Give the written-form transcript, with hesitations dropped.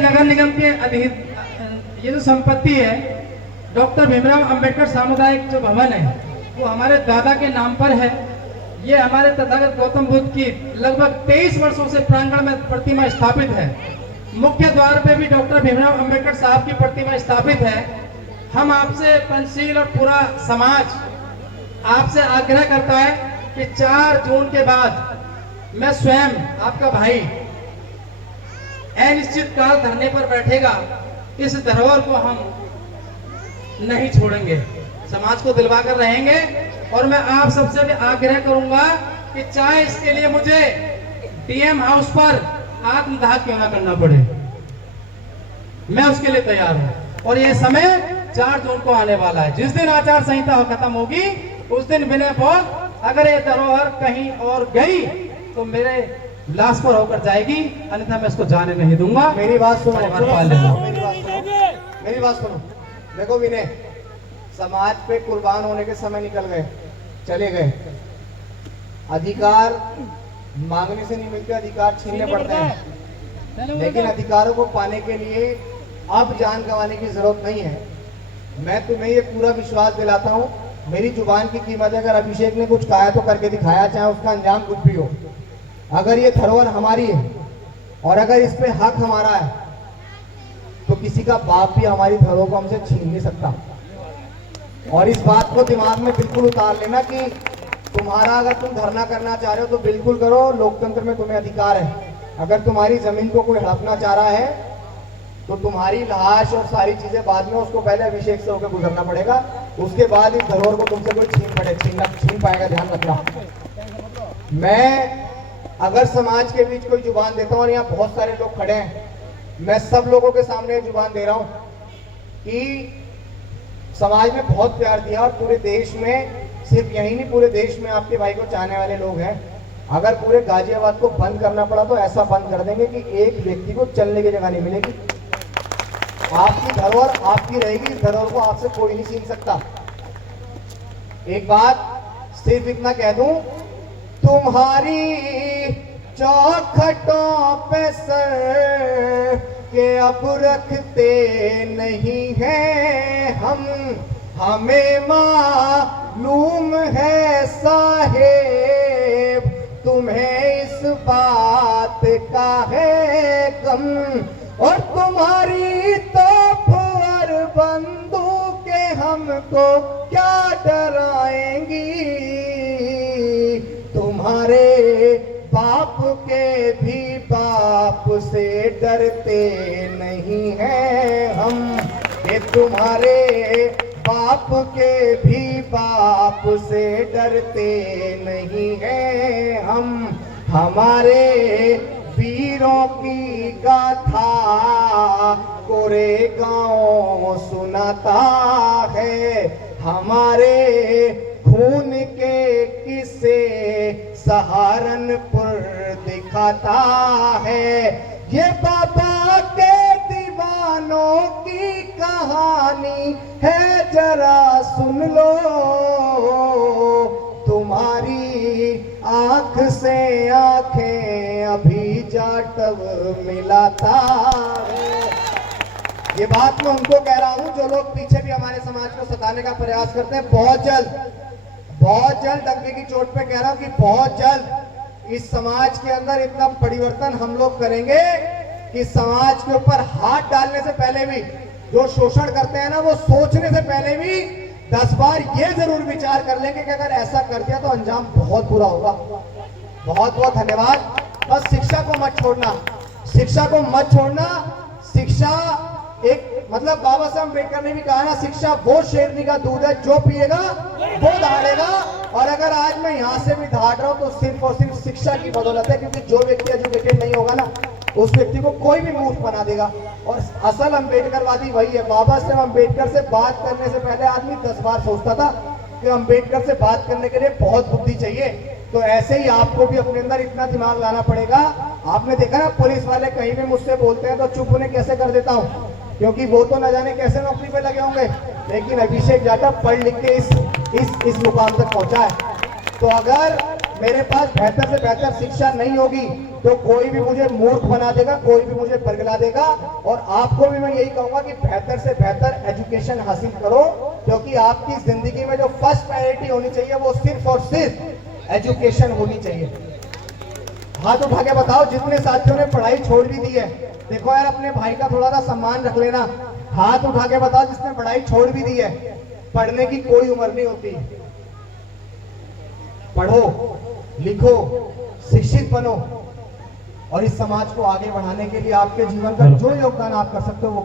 नगर निगम के ये जो संपत्ति है, डॉक्टर भीमराव अंबेडकर सामुदायिक जो भवन है वो हमारे दादा के नाम पर है। ये हमारे तथागत गौतम बुद्ध की लगभग 23 वर्षों से प्रांगण में प्रतिमा स्थापित है। मुख्य द्वार पे भी डॉक्टर भीमराव अंबेडकर साहब की प्रतिमा स्थापित है। हम आपसे पंचशील और पूरा समाज आपसे आग्रह करता है कि 4 जून के बाद मैं स्वयं आपका भाई अनिश्चित काल धरने पर बैठेगा। इस धरोहर को हम नहीं छोड़ेंगे, समाज को दिलवा कर रहेंगे। और मैं आप सबसे भी आग्रह करूंगा कि चाहे इसके लिए मुझे डीएम हाउस पर आत्मदाह क्यों ना करना पड़े, मैं उसके लिए तैयार हूं। और ये समय 4 जून को आने वाला है। जिस दिन आचार संहिता खत्म होगी उस दिन विनय बहुत, अगर ये धरोहर कहीं और गई तो मेरे लाश पर होकर जाएगी, अन्यथा मैं इसको जाने नहीं दूंगा। मेरी बात सुनो, मेरी बात सुनो। देखो विनय, समाज पे कुर्बान होने के समय निकल गए, चले गए। अधिकार मांगने से नहीं मिलते, अधिकार छीनने पड़ते हैं। लेकिन अधिकारों को पाने के लिए अब जान गंवाने की जरूरत नहीं है। मैं तुम्हें ये पूरा विश्वास दिलाता हूँ, मेरी जुबान की कीमत है। अगर अभिषेक ने कुछ कहा तो करके दिखाया, चाहे उसका अंजाम कुछ भी हो। अगर ये धरोहर हमारी है और अगर इस पे हक हमारा है तो किसी का बाप भी हमारी धरोहर को हमसे छीन नहीं सकता। और इस बात को दिमाग में बिल्कुल उतार लेना कि तुम्हारा अगर तुम धरना करना चाह रहे हो तो बिल्कुल करो, लोकतंत्र में तुम्हें अधिकार है। अगर तुम्हारी जमीन को कोई हड़पना चाह रहा है तो तुम्हारी लाश और सारी चीजें बाद में, उसको पहले अभिषेक से होकर गुजरना पड़ेगा। उसके बाद इस धरोहर को तुमसे कोई छीन पाएगा, ध्यान रखना। मैं अगर समाज के बीच कोई जुबान देता हूं, और यहाँ बहुत सारे लोग खड़े हैं, मैं सब लोगों के सामने जुबान दे रहा हूं कि समाज में बहुत प्यार दिया और पूरे देश में, सिर्फ यही नहीं पूरे देश में आपके भाई को चाहने वाले लोग हैं। अगर पूरे गाजियाबाद को बंद करना पड़ा तो ऐसा बंद कर देंगे कि एक व्यक्ति को चलने की जगह नहीं मिलेगी। आपकी धरोहर आपकी रहेगी, इस धरोहर को आपसे कोई नहीं छीन सकता। एक बात सिर्फ इतना कह दूं, तुम्हारी चौखटों पे सर के अब रखते नहीं हैं हम, हमें मालूम है साहेब तुम्हें इस बात का है गम। और तुम्हारी तोप और बंदूकें हमको क्या डराएंगी, तुम्हारे बाप के भी बाप से डरते नहीं हैं हम, ये तुम्हारे बाप के भी बाप से डरते नहीं हैं हम। हमारे वीरों की गाथा कोरेगांव सुनाता है, हमारे खून के किस्से सहारनपुर दिखाता है। ये बाबा के दीवानों की कहानी है, जरा सुन लो, तुम्हारी आंख से आंखें अभी जाटव मिलाता है। ये बात मैं उनको कह रहा हूं जो लोग पीछे भी हमारे समाज को सताने का प्रयास करते हैं। बहुत जल्द डंके की चोट पे कह रहा हूं कि बहुत जल्द इस समाज के अंदर इतना परिवर्तन हम लोग करेंगे कि समाज के ऊपर हाथ डालने से पहले भी जो शोषण करते हैं ना, वो सोचने से पहले भी 10 बार ये जरूर विचार कर लेंगे कि अगर ऐसा कर दिया तो अंजाम बहुत बुरा होगा। बहुत बहुत धन्यवाद। बस शिक्षा को मत छोड़ना, शिक्षा को मत छोड़ना। शिक्षा एक मतलब बाबा साहब अम्बेडकर ने भी कहा ना, शिक्षा वो शेरनी का दूध है, जो पिएगा वो दहाड़ेगा। और अगर आज मैं यहाँ से भी दहाड़ रहा हूँ तो सिर्फ और सिर्फ शिक्षा की बदौलत है, क्योंकि जो व्यक्ति एजुकेटेड नहीं होगा ना, उस व्यक्ति को कोई भी मूर्ख बना देगा। और असल अम्बेडकरवादी वही है। बाबा साहब अम्बेडकर से बात करने से पहले आदमी 10 बार सोचता था कि अम्बेडकर से बात करने के लिए बहुत बुद्धि चाहिए। तो ऐसे ही आपको भी अपने अंदर इतना दिमाग लाना पड़ेगा। आपने देखा ना, पुलिस वाले कहीं भी मुझसे बोलते हैं तो चुप उन्हें कैसे कर देता हूँ, क्योंकि वो तो न जाने कैसे नौकरी पे लगे होंगे, लेकिन अभिषेक जाटव पढ़ लिख के इस मुकाम तक पहुंचा है। तो अगर मेरे पास बेहतर से बेहतर शिक्षा नहीं होगी तो कोई भी मुझे मूर्ख बना देगा, कोई भी मुझे पगला देगा। और आपको भी मैं यही कहूंगा कि बेहतर से बेहतर एजुकेशन हासिल करो, क्योंकि आपकी जिंदगी में जो फर्स्ट प्रायोरिटी होनी चाहिए वो सिर्फ और सिर्फ एजुकेशन होनी चाहिए। हाथ उठा के बताओ जितने साथियों ने पढ़ाई छोड़ भी दी है। देखो यार, अपने भाई का थोड़ा सा सम्मान रख लेना। हाथ उठा के बताओ जिसने पढ़ाई छोड़ भी दी है। पढ़ने की कोई उम्र नहीं होती। पढ़ो, लिखो, शिक्षित बनो और इस समाज को आगे बढ़ाने के लिए आपके जीवन का जो योगदान आप कर सकते हो वो